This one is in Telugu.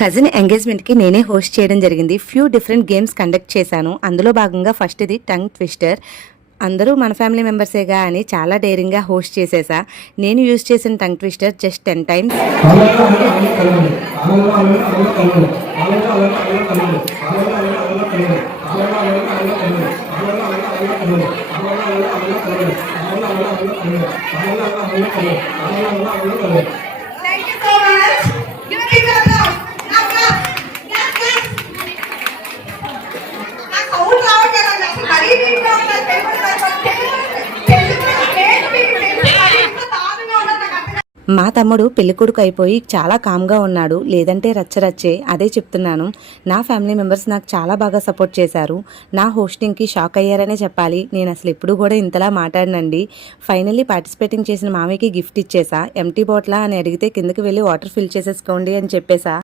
కజిన్ ఎంగేజ్మెంట్కి నేనే హోస్ట్ చేయడం జరిగింది. ఫ్యూ డిఫరెంట్ గేమ్స్ కండక్ట్ చేశాను. అందులో భాగంగా ఫస్ట్ ఇది టంగ్ ట్విస్టర్. అందరూ మన ఫ్యామిలీ మెంబర్సేగా అని చాలా డేరింగ్గా హోస్ట్ చేసేసా. నేను యూజ్ చేసిన టంగ్ ట్విస్టర్ జస్ట్ 10 టైమ్స్. మా తమ్ముడు పెళ్ళికొడుకు అయిపోయి చాలా కామ్గా ఉన్నాడు, లేదంటే రచ్చరచ్చే. అదే చెప్తున్నాను. నా ఫ్యామిలీ మెంబర్స్ నాకు చాలా బాగా సపోర్ట్ చేశారు. నా హోస్టింగ్కి షాక్ అయ్యారనే చెప్పాలి. నేను అసలు ఎప్పుడు కూడా ఇంతలా మాట్లాడినండి. ఫైనల్లీ పార్టిసిపేటింగ్ చేసిన మామయ్యకి గిఫ్ట్ ఇచ్చేసా. ఎంటీ బాటిలా అని అడిగితే కిందకి వెళ్ళి వాటర్ ఫిల్ చేసేసుకోండి అని చెప్పేసా.